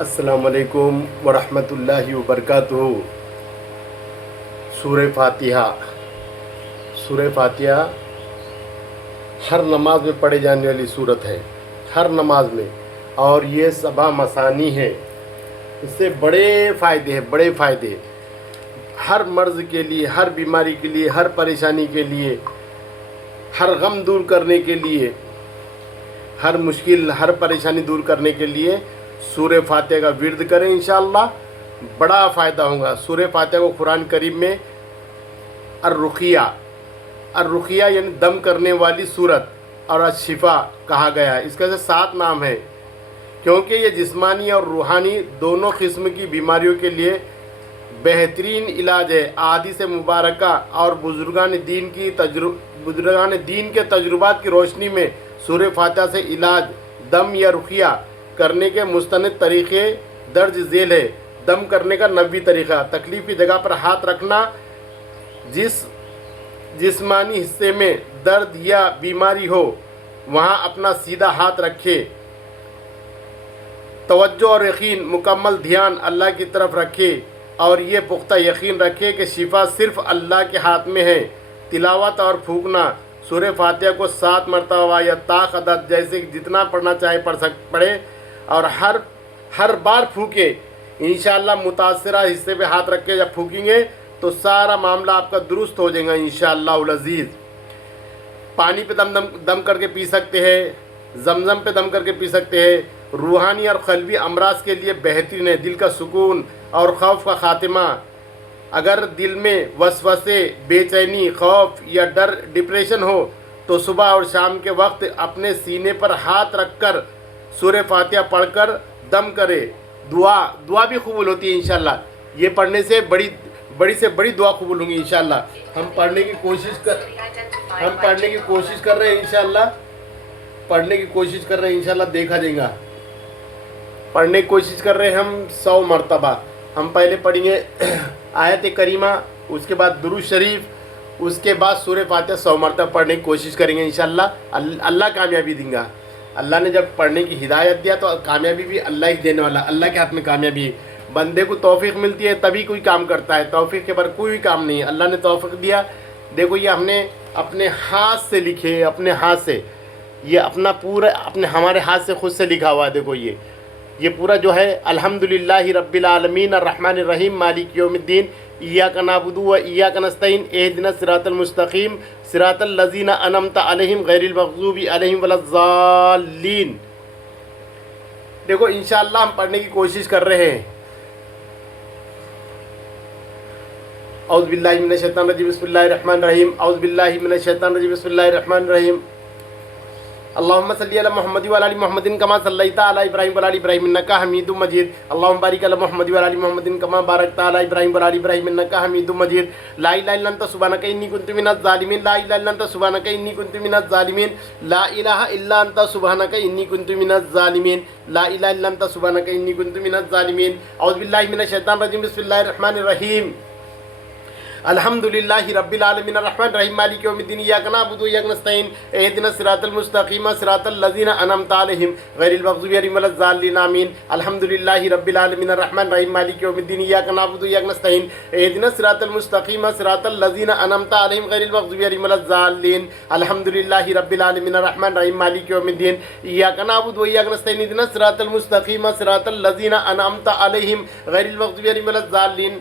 अस्सलामुअलैकुम वरहमतुल्लाहि वबरकातुहू। सूरह फातिहा। सूरह फातिहा हर नमाज में पढ़े जाने वाली सूरत है, हर नमाज में। और ये सबा मसानी है। इससे बड़े फ़ायदे हैं, बड़े फ़ायदे हर मर्ज़ के लिए, हर बीमारी के लिए, हर परेशानी के लिए, हर गम दूर करने के लिए, हर मुश्किल, हर परेशानी दूर करने के लिए सूरह फातिहा का विर्द करें। इंशाअल्लाह बड़ा फ़ायदा होगा। सूरह फातिहा को कुरान करीम में अर्रुक़िया, अर्रुक़िया यानी दम करने वाली सूरत और अशिफा कहा गया है। इसके 7 नाम हैं, क्योंकि ये जिस्मानी और रूहानी दोनों किस्म की बीमारियों के लिए बेहतरीन इलाज है। अहादीस मुबारका और बुज़ुर्गान दीन के तजुर्बात की रोशनी में सूरह फातिहा से इलाज, दम या रुक़िया करने के मुस्तनद तरीक़े दर्ज झेल है। दम करने का 90 तरीक़ा। तकलीफ़ की जगह पर हाथ रखना। जिस जिस्मानी हिस्से में दर्द या बीमारी हो वहाँ अपना सीधा हाथ रखे। तवज्जो और यकीन, मुकम्मल ध्यान अल्लाह की तरफ रखे और ये पुख्ता यकीन रखे कि शिफा सिर्फ़ अल्लाह के हाथ में है। तिलावत और फूकना। सूरह फातिहा को 7 मरतबा या ताक अदद जैसे जितना पढ़ना चाहे पढ़े और हर बार फूके। इंशाअल्लाह मुतासिरा हिस्से पे हाथ रख के जब फूकेंगे तो सारा मामला आपका दुरुस्त हो जाएगा इंशाअल्लाह अज़ीज़। पानी पे दम करके पी सकते हैं, जमज़म पे दम करके पी सकते हैं। रूहानी और क़ल्बी अमराज के लिए बेहतरीन है। दिल का सुकून और खौफ का ख़ात्मा। अगर दिल में वसवसे, बेचैनी, खौफ या डर, डिप्रेशन हो तो सुबह और शाम के वक्त अपने सीने पर हाथ रखकर सूरह फातिहा पढ़कर दम करे। दुआ भी कबूल होती है इंशाअल्लाह। ये पढ़ने से बड़ी से बड़ी दुआ कबूल होंगी इंशाअल्लाह। हम पढ़ने की कोशिश कर रहे हैं इंशाअल्लाह। पढ़ने की कोशिश कर रहे हैं इंशाअल्लाह, देखा जाएगा। पढ़ने की कोशिश कर रहे हैं हम 100 मरतबा। हम पहले पढ़ेंगे आयत करीमा, उसके बाद दुरूद शरीफ, उसके बाद सूरह फातिहा 100 मरतबा पढ़ने की कोशिश करेंगे इंशाअल्लाह। अल्लाह कामयाबी देगा। अल्लाह ने जब पढ़ने की हिदायत दिया तो कामयाबी भी अल्लाह ही देने वाला। अल्लाह के हाथ में कामयाबी है। बंदे को तौफीक मिलती है तभी कोई काम करता है, तौफीक के बाद कोई काम नहीं है। अल्लाह ने तौफीक दिया। देखो ये हमने अपने हाथ से लिखे, अपने हाथ से, ये अपना पूरा हमारे हाथ से खुद से लिखा हुआ है। देखो ये पूरा जो है अल्हम्दुलिल्लाहि रब्बिल आलमीन अर्रहमानिर रहीम मालिक यौमिद्दीन इय्याका नअबुदु व इय्याका नस्तईन इहदिनस सिरातल मुस्तकीम सिरातल लज़ीना अनअमता अलैहिम गैरिल मग़ज़ूबि अलैहिम वलज़्ज़ालीन। देखो इंशाअल्लाह हम पढ़ने की कोशिश कर रहे हैं। औज़ु बिल्लाहि मिनश शैतानिर रजीम बिस्मिल्लाहिर रहमानिर रहीम। औज़ु बिल्लाहि मिनश शैतानिर रजीम बिस्मिल्लाहिर रहमानिर रहीम। अल्लाहुम्मा सल्लि अला मुहम्मद व अला आलि मुहम्मदिन कमा सल्लैता अला इब्राहीम व अला आलि इब्राहीम इन्नका हमीदुम मजीद। अल्लाहुम्मा बारिक अला मुहम्मद व अला आलि मुहम्मदिन कमा बारकता अला इब्राहीम व अला आलि इब्राहीम इन्नका हमीदुम मजीद। ला इलाहा इल्ला अंता सुब्हानका इन्नी कुन्तु मिनज़ ज़ालिमीन। ला इलाहा इल्ला अंता सुब्हानका इन्नी कुन्तु मिनज़ ज़ालिमीन। ला इलाहा इल्ला अंता सुब्हानका इन्नी कुन्तु मिनज़ ज़ालिमीन। ला इलाहा इल्ला अंता सुब्हानका इन्नी कुन्तु मिनज़ ज़ालिमीन। औज़ु बिल्लाहि मिनश शैतानिर रजीम बिस्मिल्लाहिर रहमानिर रहीम। अल्हम्दुलिल्लाहि रब्बिल आलमीन अर्रहमानिर रहीम मालिक यौमिद्दीन इय्याका नअबुदु व इय्याका नस्तईन इहदिनस सिरातल मुस्तकीम सिरातल लज़ीना अनअमता अलैहिम गैरिल मग़ज़ूबि अलैहिम वलज़्ज़ालीन आमीन। अल्हम्दुलिल्लाहि रब्बिल आलमीन अर्रहमानिर रहीम मालिक यौमिद्दीन इय्याका नअबुदु व इय्याका नस्तईन इहदिनस सिरातल मुस्तकीम सिरातल लज़ीना अनअमता अलैहिम गैरिल मग़ज़ूबि अलैहिम वलज़्ज़ालीन। अल्हम्दुलिल्लाहि रब्बिल आलमीन अर्रहमानिर रहीम मालिक यौमिद्दीन इय्याका नअबुदु व इय्याका नस्तईन इहदिनस सिरातल मुस्तकीम सिरातल लज़ीना अनअमता अलैहिम गैरिल मग़ज़ूबि अलैहिम वलज़्ज़ालीन।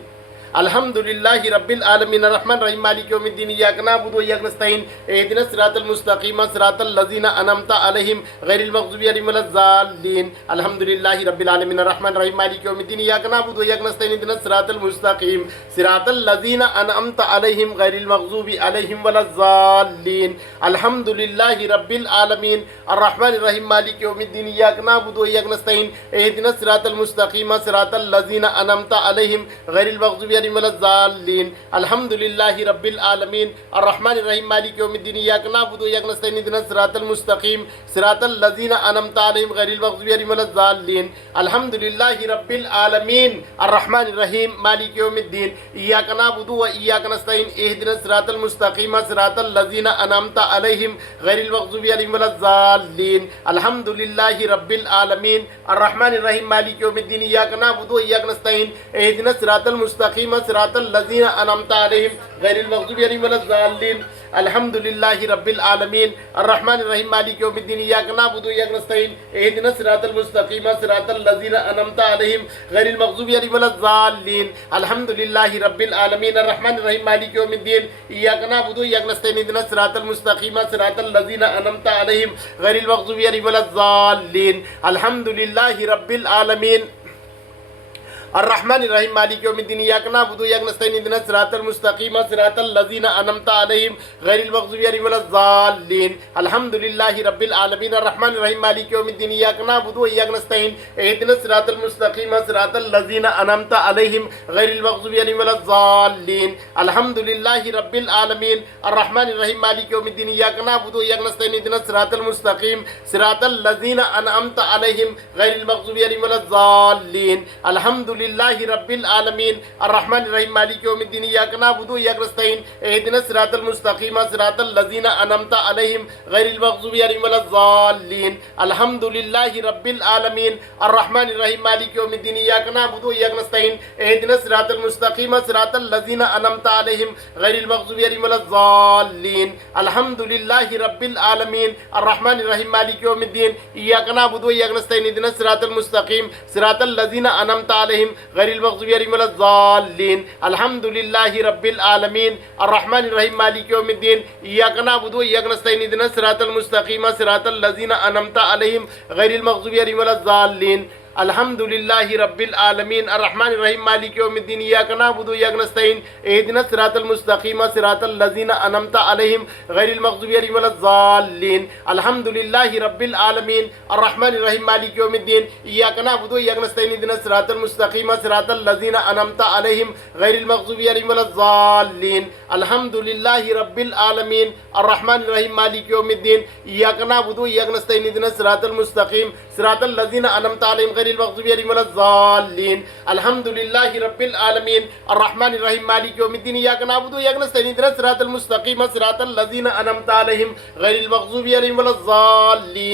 अल्हम्दुलिल्लाहि रब्बिल आलमीन अर्रहमानिर रहीम मालिक यौमिद्दीन इय्याका नअबुदु व इय्याका नस्तईन इहदिनस सिरातल मुस्तकीम सिरातल लज़ीना अनअमता अलैहिम गैरिल मग़ज़ूबि अलैहिम वलज़्ज़ालीन। अल्हम्दुलिल्लाहि रब्बिल आलमीन अर्रहमानिर रहीम मालिक यौमिद्दीन इय्याका नअबुदु व इय्याका नस्तईन इहदिनस सिरातल मुस्तकीम सिरातल लज़ीना अनअमता अलैहिम गैरिल मग़ज़ूबि अलैहिम वलज़्ज़ालीन। अल्हम्दुलिल्लाहि रब्बिल आलमीन अर्रहमानिर रहीम मालिक यौमिद्दीन इय्याका नअबुदु व इय्याका नस्तईन इहदिनस सिरातल मुस्तकीम सिरातल लज़ीना अनअमता अलैहिम गैरिल मग़ज़ूबि अलैहिम वलद्दाल्लीन अल्हम्दुलिल्लाहि रब्बिल आलमीन अर्रहमानिर रहीम मालिकि यौमिद्दीन इय्याका नअबुदु व इय्याका नस्तईन इहदिनस सिरातल मुस्तकीम सिरातल लज़ीना अनअमता अलैहिम गैरिल मग़ज़ूबि अलैहिम वलद्दाल्लीन अल्हम्दुलिल्लाहि रब्बिल आलमीन अर्रहमानिर रहीम मालिकि यौमिद्दीन इय्याका नअबुदु व इय्याका नस्तईन इहदिनस सिरातल मुस्तकीम सिरातल लज़ीना अनअमता अलैहिम गैरिल मग़ज़ूबि अलैहिम वलद्दाल्लीन अल्हम्दुलिल्लाहि रब्बिल आलमीन अर्रहमानिर रहीम मालिकि यौमिद्दीन इय्याका नअबुदु व इय्याका नस्तईन इहदिनस सिरातल मुस्तकीम सिरातल लज़ीना अनअमता अलैहिम गैरिल मग़ज़ूबि अलैहिम वलद्दाल्लीन अल्हम्दुलिल्लाहि रब्बिल आलमीन अर्रहमानिर रहीम मालिकि यौमिद्दीन इय्याका नअबुदु व इय्याका नस्तईन इहदिनस सिरातल मुस्तकीम सिरातल लज़ीना अनअमता अलैहिम गैरिल मग़ज़ूबि अलैहिम वलद्दाल्लीन अल्हम्दुलिल्लाहि रब्बिल आलमीन अर्रहमानिर रहीम मालिकि यौमिद्दीन इय्याका नअबुदु व इय्याका नस्तईन इहदिनस सिरातल मुस्तकीम सिरातल लज़ीना अनअमता अलैहिम गैरिल मग़ज़ूबि अलैहिम वलद्दाल्लीन अल्हम्दुलिल्लाहि रब्बिल आलमीन अर्रहमानिर रहीम मालिकि यौमिद्दीन इय्याका नअबुदु व इय्याका नस्तईन इहदिनस सिरातल मुस्तकीम सिरातल लज़ीना अनअमता अलैहिम गैरिल मग़ज़ूबि अलैहिम वलद्दाल्लीन अल्हम्दुलिल्लाहि रब्बिल आलमीन अर्रहमानिर रहीम मालिकि यौमिद्दीन इय्याका नअबुदु व इय्याका नस्तईन इहदिनस सिरातल मुस्तकीम सिरातल लज़ीना अनअमता अलैहिम गैरिल मग़ज़ूबि अलैहिम वलद्दाल्लीन अल्हम्दुलिल्लाहि रब्बिल आलमीन अर्रहमानिर रहीम मालिकि यौमिद्दीन इय्याका नअबुदु व इय्याका नस्तईन इहदिनस सिरातल मुस्तकीम सिरातल लज़ीना अनअमता अलैहिम गैरिल मग़ज़ूबि अलैहिम वलद्दाल्लीन अल्हम्दुलिल्लाहि रब्बिल आलमीन अर्रहमानिर रहीम मालिकि यौमिद्दीन इय्याका नअबुदु व इय्याका नस्तईन इहदिनस सिरातल मुस्तकीम सिरातल लज़ीना अनअमता अलैहिम गैरिल मग़ज़ूबि अलैहिम वलद्दाल्लीन अल्हम्दुलिल्लाहि रब्बिल आलमीन अर्रहमानिर रहीम मालिकि यौमिद्दीन इय्याका नअबुदु व इय्याका नस्तईन इहदिनस सिरातल मुस्तकीम सिरातल लज़ीना अनअमता अलैहिम गैरिल मग़ज़ूबि अलैहिम वलद्दाल्लीन अल्हम्दुलिल्लाहि रब्बिल आलमीन अर्रहमानिर रहीम मालिकि यौमिद्दीन इय्याका नअबुदु व इय्याका नस्तईन इहदिनस सिरातल मुस्तकीम सिरातल लज़ीना अनअमता अलैहिम गैरिल मग़ज़ूबि अलैहिम वलद्दाल्लीन अल्हम्दुलिल्लाहि रब्बिल आलमीन अर्रहमानिर रहीम मालिकि यौमिद्दीन इय्याका नअबुदु व इय्याका नस्तईन इहदिनस सिरातल मुस्तकीम सिरातल लज़ीना अनअमता अलैहिम गैरिल मग़ज़ूबि अलैहिम वलद्दाल्लीन अल्हम्दुलिल्लाहि रब्बिल आलमीन अर्रहमानिर रहीम मालिकि यौमिद्दीन इय्याका नअबुदु व इय्याका नस्तईन इहदिनस सिरातल मुस्तकीम सिरातल लज़ीना अनअमता अलैहिम गैरिल मग़ज़ूबि अलैहिम वलद्दाल्लीन अल्हम्दुलिल्लाहि रब्बिल आलमीन अर्रहमानिर रहीम मालिकि यौमिद्दीन इय्याका नअबुदु व इय्याका नस्तईन इहदिनस सिरातल मुस्तकीम सिरातल लज़ीना अनअमता अलैहिम गैरिल मग़ज़ूबि अलैहिम वलद्दाल्लीन अल्हम्दुलिल्लाहि रब्बिल आलमीन अर्रहमानिर रहीम मालिकि यौमिद्दीन इय्याका नअबुदु व इय्याका नस्तईन इहदिनस सिरातल मुस्तकीम सिरातल लज़ीना अनअमता अलैहिम गैरिल मग़ज़ूबि अलैहिम वलद्दाल्लीन अल्हम्दुलिल्लाहि रब्बिल आलमीन अर्रहमानिर रहीम मालिकि यौमिद्दीन इय्याका नअबुदु व इय्याका नस्तईन इहदिनस सिरातल मुस्तकीम सिरातल लज़ीना अनअमता अलैहिम गैरिल मग़ज़ूबि अलैहिम वलद्दाल्लीन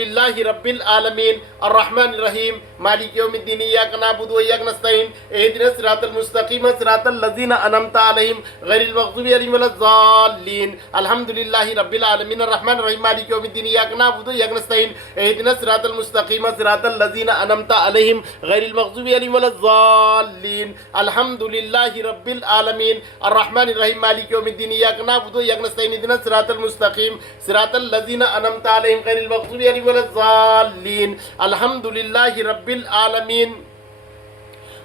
अल्हम्दुलिल्लाहि रब्बिल आलमीन अर्रहमानिर रहीम मालिकि यौमिद्दीन इय्याका नअबुदु व इय्याका नस्तईन इहदिनस सिरातल मुस्तकीम सिरातल लज़ीना अनअमता अलैहिम गैरिल मग़ज़ूबि अलैहिम वलद्दाल्लीन अल्हम्दुलिल्लाहि रब्बिल आलमीन अर्रहमानिर रहीम मालिकि यौमिद्दीन इय्याका नअबुदु व इय्याका नस्तईन इहदिनस सिरातल मुस्तकीम सिरातल लज़ीना अनअमता अलैहिम गैरिल मग़ज़ूबि अलैहिम वलद्दाल्लीन अल्हम्दुलिल्लाहि रब्बिल आलमीन अर्रहमानिर रहीम मालिकि यौमिद्दीन इय्याका नअबुदु व इय्याका नस्तईन इहदिनस सिरातल मुस्तकीम सिरातल लज़ीना अनअमता अलैहिम गैरिल मग़ज़ूबि अलैहिम वलद्दाल्लीन अल्हम्दुलिल्लाहि रब्बिल आलमीन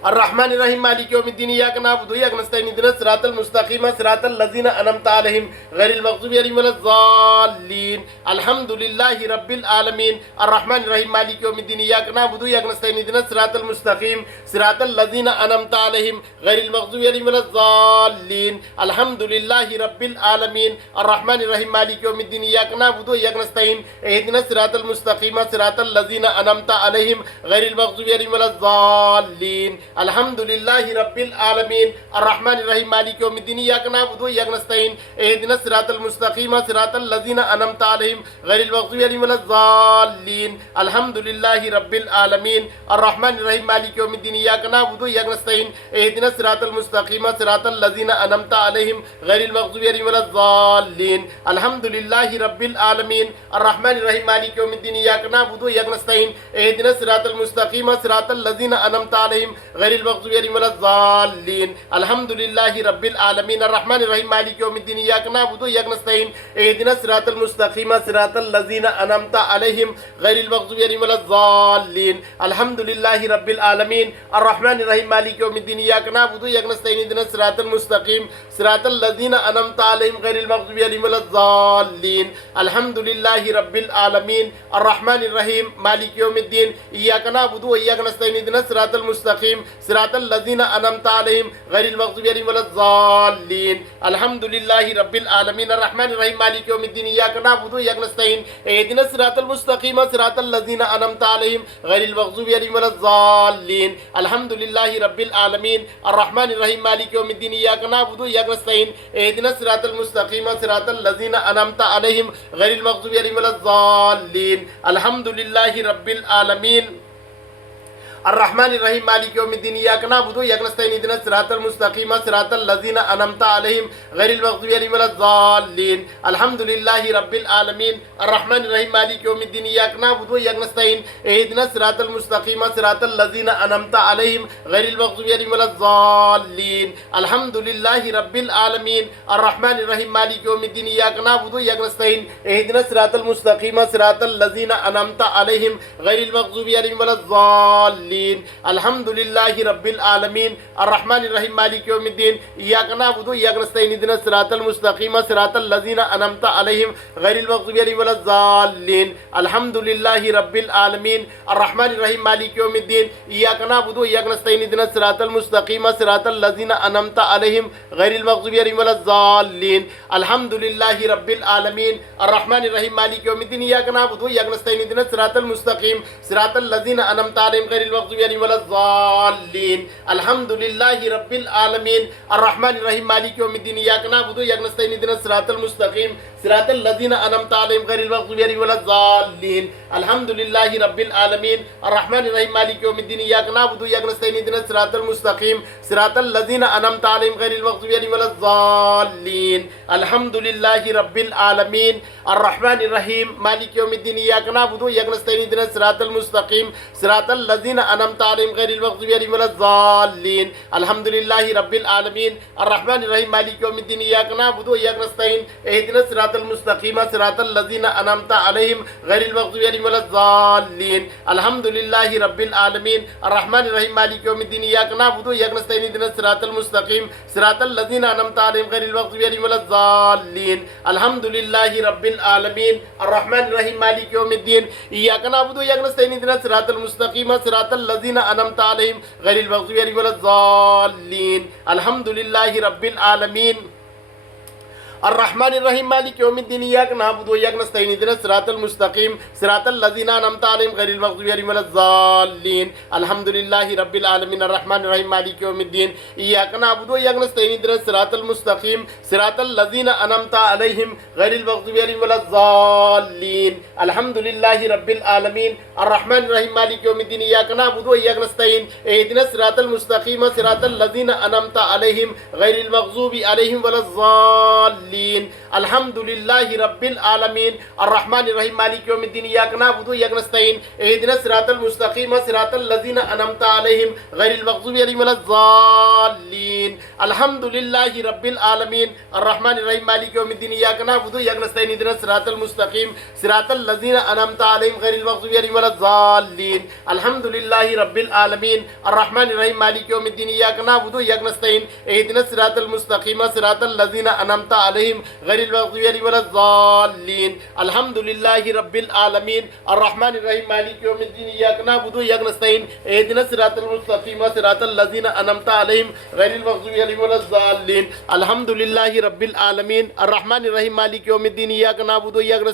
अर्रहमानिर रहीम मालिकि यौमिद्दीन इय्याका नअबुदु व इय्याका नस्तईन इहदिनस सिरातल मुस्तकीम सिरातल लज़ीना अनअमता अलैहिम गैरिल मग़ज़ूबि अलैहिम वलद्दाल्लीन अल्हम्दुलिल्लाहि रब्बिल आलमीन अर्रहमानिर रहीम मालिकि यौमिद्दीन इय्याका नअबुदु व इय्याका नस्तईन इहदिनस सिरातल मुस्तकीम सिरातल लज़ीना अनअमता अलैहिम गैरिल मग़ज़ूबि अलैहिम वलद्दाल्लीन अल्हम्दुलिल्लाहि रब्बिल आलमीन अर्रहमानिर रहीम मालिकि यौमिद्दीन इय्याका नअबुदु व इय्याका नस्तईन इहदिनस सिरातल मुस्तकीम सिरातल लज़ीना अनअमता अलैहिम गैरिल मग़ज़ूबि अलैहिम वलद्दाल्लीन अल्हम्दुलिल्लाहि रब्बिल आलमीन अर्रहमानिर रहीम मालिकि यौमिद्दीन इय्याका नअबुदु व इय्याका नस्तईन इहदिनस सिरातल मुस्तकीम सिरातल लज़ीना अनअमता अलैहिम गैरिल मग़ज़ूबि अलैहिम वलद्दाल्लीन अल्हम्दुलिल्लाहि रब्बिल आलमीन अर्रहमानिर रहीम मालिकि यौमिद्दीन इय्याका नअबुदु व इय्याका नस्तईन इहदिनस सिरातल मुस्तकीम सिरातल लज़ीना अनअमता अलैहिम गैरिल मग़ज़ूबि अलैहिम वलद्दाल्लीन अल्हम्दुलिल्लाहि रब्बिल आलमीन अर्रहमानिर रहीम मालिकि यौमिद्दीन इय्याका नअबुदु व इय्याका नस्तईन इहदिनस सिरातल मुस्तकीम सिरातल लज़ीना अनअमता अलैहिम गैरिल मग़ज़ूबि अलैहिम वलद्दाल्लीन अल्हम्दुलिल्लाहि रब्बिल आलमीन अर्रहमानिर रहीम मालिकि यौमिद्दीन इय्याका नअबुदु व इय्याका नस्तईन इहदिनस सिरातल मुस्तकीम सिरातल लज़ीना अनअमता अलैहिम गैरिल मग़ज़ूबि अलैहिम वलद्दाल्लीन अल्हम्दुलिल्लाहि रब्बिल आलमीन अर्रहमानिर रहीम मालिकि यौमिद्दीन इय्याका नअबुदु व इय्याका नस्तईन इहदिनस सिरातल मुस्तकीम सिरातल लज़ीना अनअमता अलैहिम गैरिल मग़ज़ूबि अलैहिम वलद्दाल्लीन अल्हम्दुलिल्लाहि रब्बिल आलमीन अर्रहमानिर रहीम मालिकि यौमिद्दीन इय्याका नअबुदु व इय्याका नस्तईन इहदिनस सिरातल मुस्तकीम सिरातल लज़ीना अनअमता अलैहिम गैरिल मग़ज़ूबि अलैहिम वलज़्ज़ालिन। अल्हम्दुलिल्लाहि रब्बिल आलमीन अर्रहमानिर रहीम मालिकि यौमिद्दीन इय्याका नअबुदु व इय्याका नस्तईन इहदिनस सिरातल मुस्तक़ीम सिरातल लज़ीना अनअमता अलैहिम गैरिल मग़ज़ूबि अलैहिम वलज़्ज़ालिन। अल्हम्दुलिल्लाहि रब्बिल आलमीन अर्रहमानिर रहीम मालिकि यौमिद्दीन इय्याका नअबुदु व इय्याका नस्तईन इहदिनस सिरातल मुस्तक़ीम सिरातल लज़ीना अनअमता अलैहिम गैरिल मग़ज़ूबि अलैहिम वलज़्ज़ालिन। अल्हम्दुलिल्लाहि रब्बिल आलमीन अर्रहमानिर रहीम मालिकि यौमिद्दीन इय्याका नअबुदु व इय्याका नस्तईन इहदिनस सिरातल मुस्तक़ीम सिरातल लज़ीना अनअमता अलैहिम गैरिल मग़ज़ूबि अलैहिम वलज़्ज़ालिन। अल्हम्दुलिल्लाहि रब्बिल आलमीन अर्रहमानिर रहीम मालिकि यौमिद्दीन इय्याका नअबुदु व इय्याका नस्तईन इहदिनस सिरातल मुस्तक़ीम सिरातल लज़ीना अनअमता अलैहिम गैरिल मग़ज़ूबि अलैहिम वलज़्ज़ालिन। अल्हम्दुलिल्लाहि रब्बिल आलमीन अर्रहमानिर रहीम मालिकि यौमिद्दीन इय्याका नअबुदु व इय्याका नस्तईन इहदिनस सिरातल मुस्तक़ीम सिरातल लज़ीना अनअमता अलैहिम गैरिल मग़ज़ूबि अलैहिम वलज़्ज़ालिन। अल्हम्दुलिल्लाहि रब्बिल आलमीन अर्रहमानिर रहीम मालिकि यौमिद्दीन इय्याका नअबुदु व इय्याका नस्तईन इहदिनस सिरातल मुस्तक़ीम सिरातल लज़ीना अनअमता अलैहिम गैरिल मग़ज़ूबि अलैहिम वलज़्ज़ालिन। अल्हम्दुलिल्लाहि रब्बिल आलमीन अर्रहमानिर रहीम मालिकि यौमिद्दीन इय्याका नअबुदु व इय्याका नस्तईन इहदिनस सिरातल मुस्तक़ीम सिरातल लज़ीना अनअमता अलैहिम गैरिल मग़ज़ूबि अलैहिम वलज़्ज़ालिन। अल्हम्दुलिल्लाहि रब्बिल आलमीन अर्रहमानिर रहीम मालिकि यौमिद्दीन इय्याका नअबुदु व इय्याका नस्तईन इहदिनस सिरातल मुस्तक़ीम सिरातल लज़ीना अनअमता अलैहिम गैरिल मग़ज़ूबि अलैहिम वलज़्ज़ालिन। अल्हम्दुलिल्लाहि रब्बिल आलमीन अर्रहमानिर रहीम मालिकि यौमिद्दीन इय्याका नअबुदु व इय्याका नस्तईन इहदिनस सिरातल मुस्तक़ीम सिरातल लज़ीना अनअमता अलैहिम गैरिल मग़ज़ूबि अलैहिम वलज़्ज़ालिन। अल्हम्दुलिल्लाहि रब्बिल आलमीन अर्रहमानिर रहीम मालिकि यौमिद्दीन इय्याका नअबुदु व इय्याका नस्तईन इहदिनस सिरातल मुस्तक़ीम सिरातल लज़ीना अनअमता अलैहिम गैरिल मग़ज़ूबि अलैहिम वलज़्ज़ालिन। अल्हम्दुलिल्लाहि रब्बिल आलमीन अर्रहमानिर रहीम मालिकि यौमिद्दीन इय्याका नअबुदु व इय्याका नस्तईन इहदिनस सिरातल मुस्तक़ीम सिरातल लज़ीना अनअमता अलैहिम गैरिल मग़ज़ूबि अलैहिम वलज़्ज़ालिन। अल्हम्दुलिल्लाहि रब्बिल आलमीन अर्रहमानिर रहीम मालिकि यौमिद्दीन इय्याका नअबुदु व इय्याका नस्तईन इहदिनस सिरातल मुस्तक़ीम सिरातल लज़ीना अनअमता अलैहिम गैरिल मग़ज़ूबि अलैहिम वलज़्ज़ालिन। अल्हम्दुलिल्लाहि रब्बिल आलमीन अर्रहमानिर रहीम मालिकि यौमिद्दीन इय्याका नअबुदु व इय्याका नस्तईन इहदिनस सिरातल मुस्तक़ीम सिरातल लज़ीना अनअमता अलैहिम गैरिल मग़ज़ूबि अलैहिम वलज़्ज़ालिन। अल्हम्दुलिल्लाहि रब्बिल आलमीन अर्रहमानिर रहीम मालिकि यौमिद्दीन इय्याका नअबुदु व इय्याका नस्तईन इहदिनस सिरातल मुस्तक़ीम सिरातल लज़ीना अनअमता अलैहिम गैरिल मग़ज़ूबि अलैहिम वलज़्ज़ालिन। अल्हम्दुलिल्लाहि रब्बिल आलमीन अर्रहमानिर रहीम मालिकि यौमिद्दीन इय्याका नअबुदु व इय्याका नस्तईन इहदिनस सिरातल मुस्तक़ीम सिरातल लज़ीना अनअमता अलैहिम गैरिल मग़ज़ूबि अलैहिम वलज़्ज़ालिन। अल्हम्दुलिल्लाहि रब्बिल आलमीन अर्रहमानिर रहीम मालिकि यौमिद्दीन इय्याका नअबुदु व इय्याका नस्तईन इहदिनस सिरातल मुस्तक़ीम सिरातल लज़ीना अनअमता अलैहिम गैरिल मग़ज़ूबि अलैहिम वलज़्ज़ालिन। अल्हम्दुलिल्लाहि रब्बिल आलमीन अर्रहमानिर रहीम मालिकि यौमिद्दीन इय्याका नअबुदु व इय्याका नस्तईन इहदिनस सिरातल मुस्तक़ीम सिरातल लज़ीना अनअमता अलैहिम गैरिल मग़ज़ूबि अलैहिम वलज़्ज़ालिन। अल्हम्दुलिल्लाहि रब्बिल आलमीन अर्रहमानिर रहीम मालिकि यौमिद्दीन इय्याका नअबुदु व इय्याका नस्तईन इहदिनस सिरातल मुस्तक़ीम सिरातल लज़ीना अनअमता अलैहिम गैरिल मग़ज़ूबि अलैहिम वलज़्ज़ालिन। अल्हम्दुलिल्लाहि रब्बिल आलमीन अर्रहमानिर रहीम मालिकि यौमिद्दीन इय्याका नअबुदु व इय्याका नस्तईन इहदिनस सिरातल मुस्तक़ीम सिरातल लज़ीना अनअमता अलैहिम गैरिल मग़ज़ूबि अलैहिम वलज़्ज़ालिन। अल्हम्दुलिल्लाहि रब्बिल आलमीन अर्रहमानिर रहीम मालिकि यौमिद्दीन इय्याका नअबुदु व इय्याका नस्तईन इहदिनस सिरातल मुस्तक़ीम सिरातल लज़ीना अनअमता अलैहिम गैरिल मग़ज़ूबि अलैहिम वलज़्ज़ालिन। अल्हम्दुलिल्लाहि रब्बिल आलमीन अर्रहमानिर रहीम मालिकि यौमिद्दीन इय्याका नअबुदु व इय्याका नस्तईन इहदिनस सिरातल मुस्तक़ीम सिरातल लज़ीना अनअमता अलैहिम गैरिल मग़ज़ूबि अलैहिम वलज़्ज़ालिन। अल्हम्दुलिल्लाहि रब्बिल आलमीन अर्रहमानिर रहीम मालिकि यौमिद्दीन इय्याका नअबुदु व इय्याका नस्तईन इहदिनस सिरातल मुस्तक़ीम सिरातल लज़ीना अनअमता अलैहिम गैरिल मग़ज़ूबि अलैहिम वलज़्ज़ालिन। अल्हम्दुलिल्लाहि रब्बिल आलमीन अर्रहमानिर रहीम मालिकि यौमिद्दीन इय्याका नअबुदु व इय्याका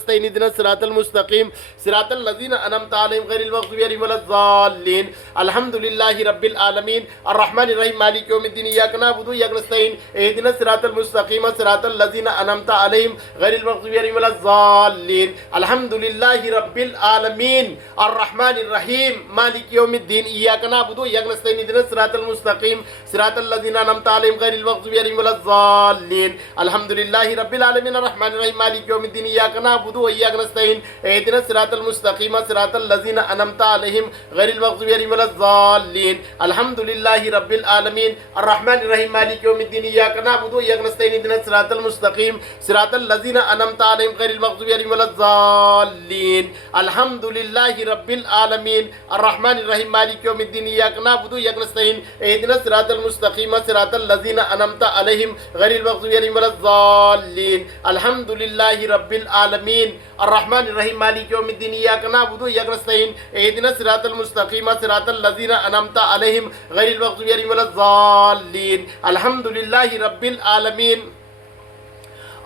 नस्तईन इहदिनस सिरातल मुस्तक़ीम सिरातल लज़ीना अनअमता अलैहिम गैरिल मग़ज़ूबि अलैहिम वलज़्ज़ालिन। अल्हम्दुलिल्लाहि रब्बिल आलमीन अर्रहमानिर रहीम मालिकि यौमिद्दीन इय्याका नअबुदु व इय्याका नस्तईन इहदिनस सिरातल मुस्तक़ीम सिरातल लज़ीना अनअमता अलैहिम गैरिल मग़ज़ूबि अलैहिम वलज़्ज़ालिन। अल्हम्दुलिल्लाहि रब्बिल आलमीन अर्रहमानिर रहीम मालिकि यौमिद्दीन इय्याका नअबुदु व इय्याका नस्तईन इहदिनस सिरातल मुस्तक़ीम सिरातल लज़ीना अनअमता अलैहिम गैरिल मग़ज़ूबि अलैहिम वलज़्ज़ालिन। अल्हम्दुलिल्लाहि रब्बिल आलमीन अर्रहमानिर रहीम मालिकि यौमिद्दीन इय्याका नअबुदु व इय्याका नस्तईन इहदिनस सिरातल मुस्तक़ीम सिरातल लज़ीना अनअमता अलैहिम गैरिल मग़ज़ूबि अलैहिम वलज़्ज़ालिन। अल्हम्दुलिल्लाहि रब्बिल आलमीन अर्रहमानिर रहीम मालिकि यौमिद्दीन इय्याका नअबुदु व इय्याका नस्तईन इहदिनस सिरातल मुस्तक़ीम सिरातल सिरातल लज़ीना अनअमता अलैहिम गैरिल मग़ज़ूबि अलैहिम वलज़्ज़ालिन। अल्हम्दुलिल्लाहि रब्बिल आलमीन अर्रहमानिर रहीम मालिकि यौमिद्दीन इय्याका नअबुदु व इय्याका नस्तईन इहदिनस सिरातल मुस्तक़ीम सिरातल लज़ीना अनअमता अलैहिम गैरिल मग़ज़ूबि अलैहिम वलज़्ज़ालिन। अल्हम्दुलिल्लाहि रब्बिल आलमीन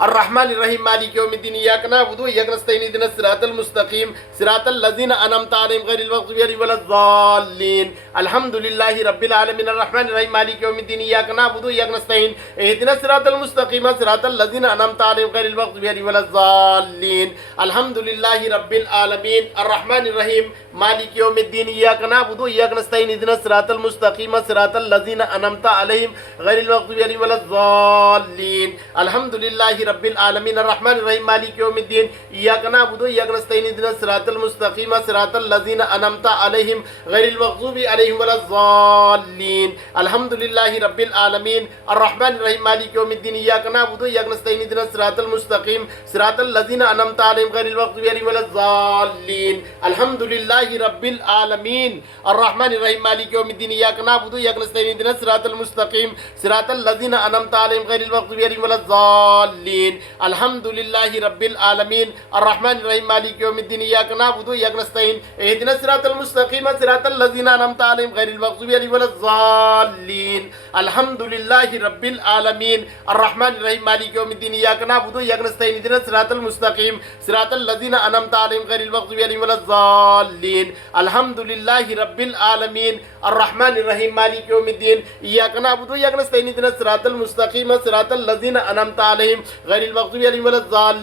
अर्रहमानिर रहीम मालिकि यौमिद्दीन इय्याका नअबुदु व इय्याका नस्तईन इहदिनस सिरातल मुस्तक़ीम सिरातल लज़ीना अनअमता अलैहिम गैरिल मग़ज़ूबि अलैहिम वलज़्ज़ालिन। अल्हम्दुलिल्लाहि रब्बिल आलमीन अर्रहमानिर रहीम मालिकि यौमिद्दीन इय्याका नअबुदु व इय्याका नस्तईन इहदिनस सिरातल मुस्तक़ीम सिरातल लज़ीना अनअमता अलैहिम गैरिल मग़ज़ूबि अलैहिम वलज़्ज़ालिन। अल्हम्दुलिल्लाहि रब्बिल आलमीन अर्रहमानिर रहीम मालिकि यौमिद्दीन इय्याका नअबुदु व इय्याका नस्तईन इहदिनस सिरातल मुस्तक़ीम सिरातल लज़ीना अनअमता अलैहिम गैरिल मग़ज़ूबि अलैहिम वलज़्ज़ालिन। अल्हम्दुलिल्लाहि रब्बिल आलमीन अर्रहमानिर रहीम मालिकि यौमिद्दीन इय्याका नअबुदु व इय्याका नस्तईन इहदिनस सिरातल मुस्तक़ीम सिरातल लज़ीना अनअमता अलैहिम गैरिल मग़ज़ूबि अलैहिम वलज़्ज़ालिन। अल्हम्दुलिल्लाहि रब्बिल आलमीन अर्रहमानिर रहीम मालिकि यौमिद्दीन इय्याका नअबुदु व इय्याका नस्तईन इहदिनस सिरातल मुस्तक़ीम सिरातल लज़ीना अनअमता अलैहिम गैरिल मग़ज़ूबि अलैहिम वलज़्ज़ालिन। अल्हम्दुलिल्लाहि रब्बिल आलमीन अर्रहमानिर रहीम मालिकि यौमिद्दीन इय्याका नअबुदु व इय्याका नस्तईन इहदिनस सिरातल मुस्तक़ीम सिरातल लज़ीना अनअमता अलैहिम गैरिल मग़ज़ूबि अलैहिम वलज़्ज़ालिन। अल्हम्दुलिल्लाहि रब्बिल आलमीन अर्रहमानिर रहीम मालिकि यौमिद्दीन इय्याका नअबुदु व इय्याका नस्तईन इहदिनस सिरातल मुस्तक़ीम सिरातल लज़ीना अनअमता अलैहिम गैरिल मग़ज़ूबि अलैहिम वलज़्ज़ालिन। अल्हम्दुलिल्लाहि रब्बिल आलमीन अर्रहमानिर रहीम मालिकि यौमिद्दीन इय्याका नअबुदु व इय्याका नस्तईन इहदिनस सिरातल मुस्तक़ीम सिरातल लज़ीना अनअमता अलैहिम गैरिल मग़ज़ूबि अलैहिम वलज़्ज़ालिन। अल्हम्दुलिल्लाहि रब्बिल आलमीन अर्रहमानिर रहीम मालिकि यौमिद्दीन इय्याका नअबुदु व इय्याका नस्तईन इहदिनस सिरातल मुस्तक़ीम सिरातल लज़ीना अनअमता अलैहिम गैरिल मग़ज़ूबि अलैहिम वलज़्ज़ालिन।